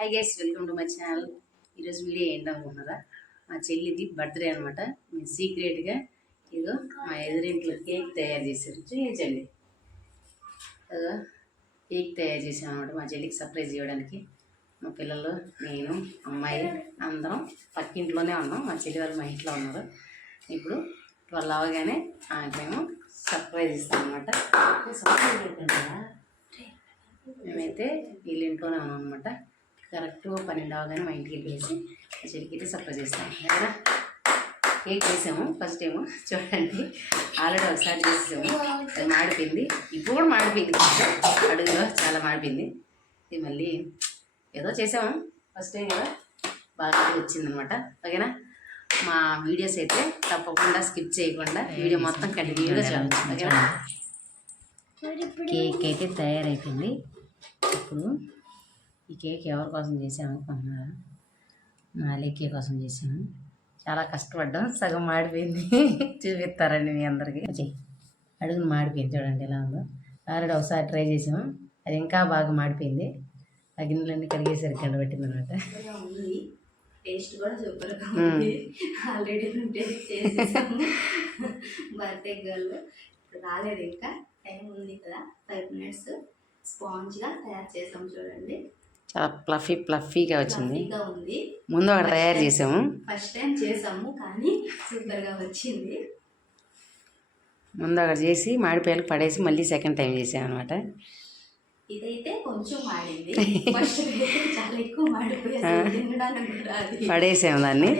Hi guys welcome to my channel ఈరోజు video ఏంటనుకున్నారా మా చెల్లిది బర్త్డే అనమాట మేము సీక్రెట్గా ఇదో మా ఎదురింట్లో కేక్ తయారు చేశారు. చూపించండి. అదో కేక్ తయారు చేసాం అనమాట మా చెల్లికి సర్ప్రైజ్ ఇవ్వడానికి. మా పిల్లలు నేను అమ్మాయి అందరం పక్కింట్లోనే ఉన్నాం. మా చెల్లి వాళ్ళు మా ఇంట్లో ఉన్నారు. ఇప్పుడు ట్వెల్వ్ అవగానే మేము సర్ప్రైజ్ ఇస్తాం అనమాట మేమైతే వీళ్ళ ఇంట్లోనే ఉన్నాం అనమాట కరెక్ట్ పన్నెండు అవగానే మా ఇంటికి వెళ్ళేసి చెల్లికి అయితే సర్ప్రైజ్ చేస్తాం. కదా కేక్ చేసాము ఫస్ట్ ఏమో చూడండి. ఆల్రెడీ ఒకసారి చేసాము. అది మాడిపోయింది. ఇప్పుడు కూడా మాడిపోయింది. అడుగులో చాలా మాడిపోయింది. ఇది మళ్ళీ ఏదో చేసాము. ఫస్ట్ టైం కదా? బాగా వచ్చిందనమాట. ఓకేనా? మా వీడియోస్ అయితే తప్పకుండా స్కిప్ చేయకుండా వీడియో మొత్తం కంటిన్యూగా చూడవచ్చు ఓకేనా? కేక్ అయితే తయారైపోయింది. ఇప్పుడు ఈ కేక్ ఎవరి కోసం చేసాము అనుకుంటున్నారా? లెక్కే కోసం చేసాము చాలా కష్టపడ్డాం. సగం మాడిపోయింది. చూపిస్తారండి మీ అందరికీ. అడుగును మాడిపోయింది చూడండి ఎలా ఉందో. ఆల్రెడీ ఒకసారి ట్రై చేసాము అది ఇంకా బాగా మాడిపోయింది. ఆ గిన్నెలన్నీ కడిగేసరికి ఎండబెట్టింది అనమాట టేస్ట్ కూడా సూపర్గా ఉంది. ఆల్రెడీ టేస్ట్ చేసేసాము. Birthday girl. రాలేదు ఇంకా. టైం ఉంది కదా. ఫైవ్ మినిట్స్ స్పాంజ్గా తయారు చేసాం చూడండి. చాలా ప్లఫీ ప్లఫీగా వచ్చింది. ముందు ఒకటి తయారు చేసాము. ఫస్ట్ టైం చేసాము కానీ సూపర్గా వచ్చింది. ముందు ఒకటి చేసి మాడిపోయాలకు పడేసి మళ్ళీ సెకండ్ టైం చేసాము అనమాట ఇదైతే కొంచెం మాడింది. ఫస్ట్ చాలా ఎక్కువ అది పడేసాము దాన్ని.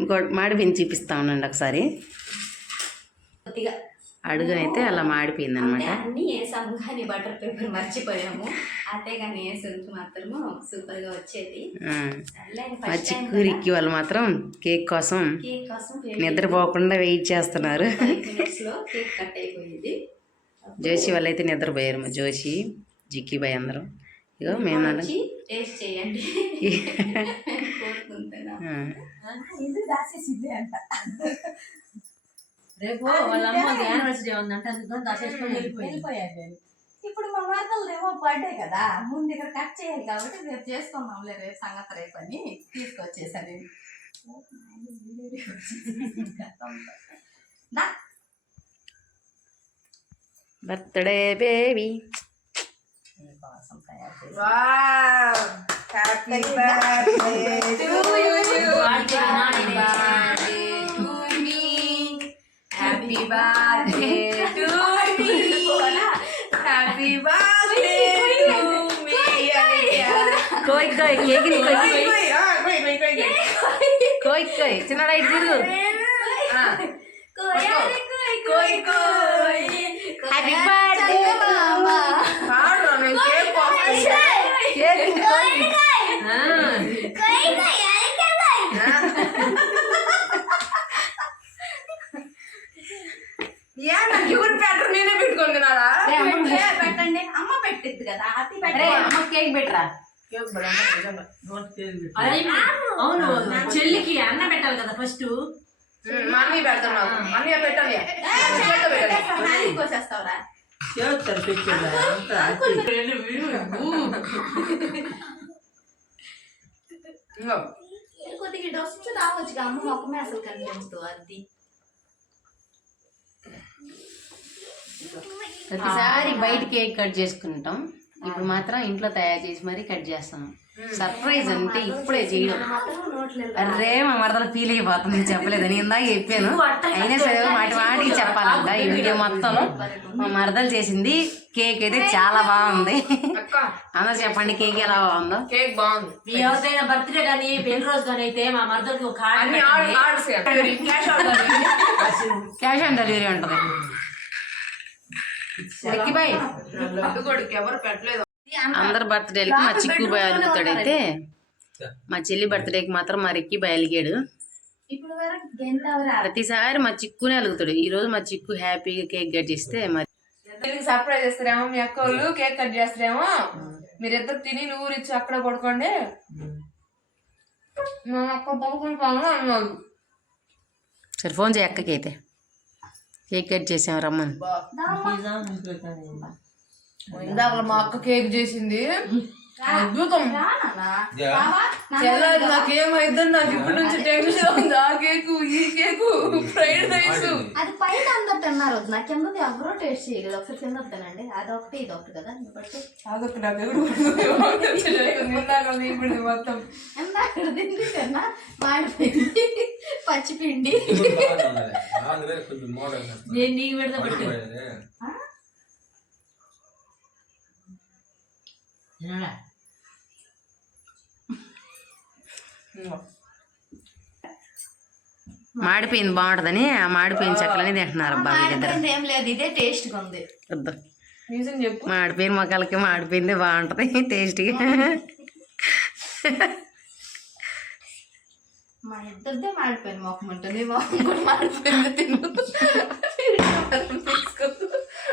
ఇంకోటి మాడిపోయింది చూపిస్తా ఉండండి ఒకసారి. కొద్దిగా అడుగునైతే అలా మాడిపోయింది అనమాట అన్ని వేసాము కానీ బటర్ పేపర్ మర్చిపోయాము. అంతే కానీ వేసి ఉంచి మాత్రము సూపర్గా వచ్చేది సర్లే, మా first time చిక్కు కదా, రిక్కి వాళ్ళు మాత్రం కేక్ కోసం కేక్ కోసం నిద్రపోకుండా వెయిట్ చేస్తున్నారు. కేక్ కట్ అయిపోయింది. జోషి వాళ్ళు అయితే నిద్రపోయారు మా జోషి జిక్కి బాయ్ అందరం. ఇగో మేము టేస్ట్ చేయండి. కోరుకుంటున్నా రేపు వాళ్ళ అమ్మకి యానివర్సరీ ఉందంటే అందుకని దాచేసుకొని వెళ్ళిపోయింది వెళ్ళిపోయాను నేను ఇప్పుడు మా వార్తలు బర్త్డే కదా. ముందు ఇక్కడ కట్ చేయాలి కాబట్టి రేపు చేసుకుందాంలే రేపు సంగతి రేపు అని తీసుకొచ్చేసాను. Birthday baby. తయారు చేశాను. హ్యాపీ బర్త్డే వాడికి నాని కోయ్ కోయ్ కేక్ కోయ్ కోయ్ కోయ్ చిన్నడా ఇటు తిరుగు కోయాలి, కోయ్, కోయ్ కోయ్ హ్యాపీ బర్త్డే పాడు నేను కేక్ కోస్తా కేక్ కోయ్ ఏ నాకు ఎవరు పెట్టరు నేనే పెట్టుకొని తినాలా ఏ, అమ్మ ఏ, పెట్టండి అమ్మ పెట్టిద్ది కదా అతి అరే పెట్టండి అమ్మ కేక్ పెట్టరా అదే అవును చెల్లికి అన్న పెట్టాలి కదా ఫస్ట్. మమ్మీ పెడతాను మమ్మీ పెట్టాలి? కోసేస్తావురా? కొద్దిగా డొచ్చు రావచ్చు అమ్మ మొక్కమే అసలు కనిపించదు అది. ప్రతిసారి బయట కేక్ కట్ చేసుకుంటాం. ఇప్పుడు మాత్రం ఇంట్లో తయారు చేసి మరీ కట్ చేస్తాం సర్ప్రైజ్ అంటే ఇప్పుడే చేయడం. అరే మా మరదలు ఫీల్ అయిపోతుంది చెప్పలేదని ఇందాక చెప్పాను. అయినా సరే మాటి మాటికి చెప్పాలంట ఈ వీడియో మొత్తం. మా మరదలు చేసింది కేక్ అయితే చాలా బాగుంది. అక్క అందరూ చెప్పండి కేక్ ఎలా బాగుందో. కేక్ బాగుంది. మీ ఎవరిదైనా బర్త్డే కానీ పెళ్ళి రోజు కానీ అయితే మా మరదలకి క్యాష్ ఆన్ డెలివరీ ఉంటుంది లక్కీ బాయ్ అడ్డుకోడికి ఎవరు పెట్టలేదు అందరు బర్త్డేలకి మా చిక్కు బాయ్ అలుగుతాడైతే. మా చెల్లి బర్త్డేకి మాత్రం మా రెక్కి బాయ్ అలిగాడు. ప్రతిసారి మా చిక్కునే అలుగుతాడు. ఈ రోజు మా చిక్కు హ్యాపీగా కేక్ కట్ చేస్తే మరి. సర్ప్రైజ్ చేస్తారేమో మీ అక్క వాళ్ళు కేక్ కట్ చేస్తారేమో. మీరిద్దరు తిని ఊరు ఇచ్చి అక్కడ పడుకోండి. మా అక్క పడుకుంటాను అన్నాడు. సరే ఫోన్ చేయి అక్కకి అయితే. కేక్ కట్ చేసాం రమ్మని. ఇందాక మా అక్క కేక్ చేసింది. అద్భుతం. తెల్లారి నాకేమైందని నాకు ఇప్పటి నుంచి టెన్షన్ ఉంది. ఆ కేకు ఈ కేకు ఫ్రైడ్ రైస్ అది పైన అందరు తిన్నారు నా కింద ఎవరో టేస్ట్ చేయలేదు. ఒకసారి కింద తినండి. అది ఒకటి ఇది ఒకటి కదా. బట్టి అదొక నాకు ఎవరు నిన్నాక ఇప్పుడు మొత్తం. ఇందాక తిండి తిన్నా. మాడిపోయింది. పచ్చిపిండి. నేను నీకు పెడతా పెట్టు. తినడా? మాడిపోయింది బాగుంటుందని ఆ మాడిపోయిన చెక్కలని తింటున్నారు అబ్బా వీళ్ళిద్దరు మాడిపోయింది ఏం లేదు ఇదే టేస్ట్గా ఉంది. మాడిపోయిన మొక్కలకి మాడిపోయింది బాగుంటుంది టేస్టీగా మా ఇద్దరిదే మాడిపోయింది మొఖం ఉంటుంది మొఖం కూడా మాడిపోయింది తిను.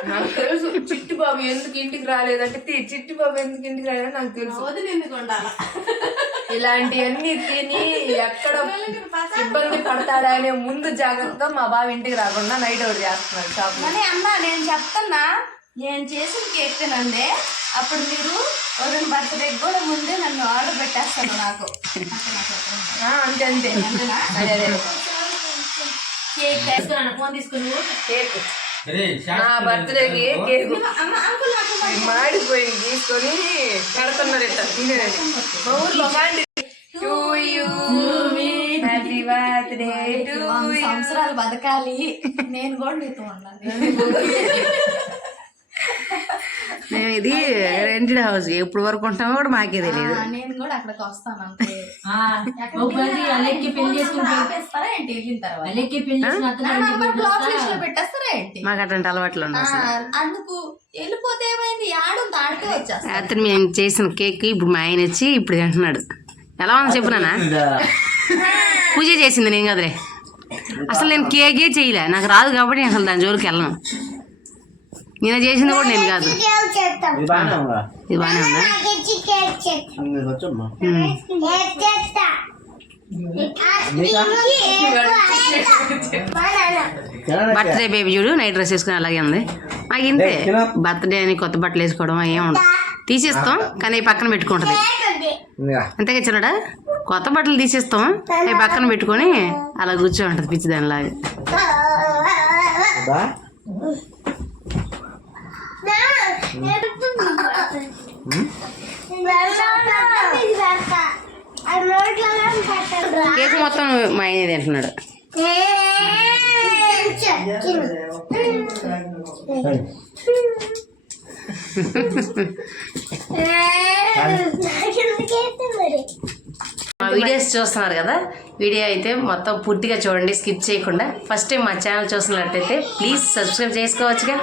నాకు తెలుసు చిట్టి బాబు ఎందుకు ఇంటికి రాలేదంటే తి- చిట్టి బాబు ఎందుకు ఇంటికి రాలేదని నాకు తెలుసు. వదిలి ఎందుకు ఉండాలా? ఇలాంటివన్నీ తిని ఎక్కడ ఇబ్బంది పడతాడా అనే ముందు జాగ్రత్త మా బాబు ఇంటికి రాకుండా నైట్ అవుట్ చేస్తున్నాడు షాప్ కానీ అన్న నేను చెప్తున్నా నేను చేసిన కేక్ తినండి. అప్పుడు మీరు వదిన బర్త్డే కూడా ముందే నన్ను ఆర్డర్ పెట్టేస్తాను నాకు. అంతే అంతే. అంతేనా? అదే అదే. కేక్ తీసుకురా, ఫోన్ తీసుకుని నువ్వు. కేక్. నా బర్త్డేకి కేక్. మాడిపోయింది తీసుకొని కడుతున్నారు ఇట్లా మా ఊర్లో ఒక aunty to you happy birthday to వంద సంవత్సరాలు బతకాలి. నేను కూడా నీతో ఉండాలి ఇది రెంటెడ్ హౌస్ ఎప్పుడు వరకు ఉంటామో కూడా మాకే తెలియదు నేను కూడా అక్కడికి వస్తాను అతను మాకు అట్లాంటి అలవాట్లు అందుకు వెళ్ళిపోతే ఏమైంది? ఆడు తాడితే వచ్చేస్తా. రాత్రి మేము చేసిన కేక్ ఇప్పుడు మా ఆయన వచ్చి ఇప్పుడు తింటున్నాడు. ఎలా ఉంది చెప్పు నాన్న? పూజ చేసింది నేను కదరే అసలు నేను కేకే చేయలే. నాకు రాదు కాబట్టి నేను అసలు దాని జోలికి వెళ్ళను. నేను చేసింది కూడా నేను కాదు. ఇది బాగానే ఉందా? ఇది బాగానే ఉందా? నీకు? వచ్చమ్మా ఉమ్. బర్త్డే బేబీ చూడు నైట్ డ్రెస్ వేసుకుని అలాగే ఉంది. నాకు ఇంతే. బర్త్డే అని కొత్త బట్టలు వేసుకోవడం ఏం ఉండదు. తీసేస్తాం కానీ పక్కన పెట్టుకుంటుంది. అంతేగా చిన్నడా? కొత్త బట్టలు తీసేస్తాం అవి పక్కన పెట్టుకొని అలా కూర్చో ఉంటుంది పిచ్చి దానిలాగా కేక్ మొత్తం మా ఆయన తింటున్నాడు. మా వీడియోస్ చూస్తున్నారు కదా? వీడియో అయితే మొత్తం పూర్తిగా చూడండి స్కిప్ చేయకుండా. ఫస్ట్ టైం మా ఛానల్ చూస్తున్నట్టయితే ప్లీజ్ సబ్స్క్రైబ్ చేసుకోవచ్చుగా.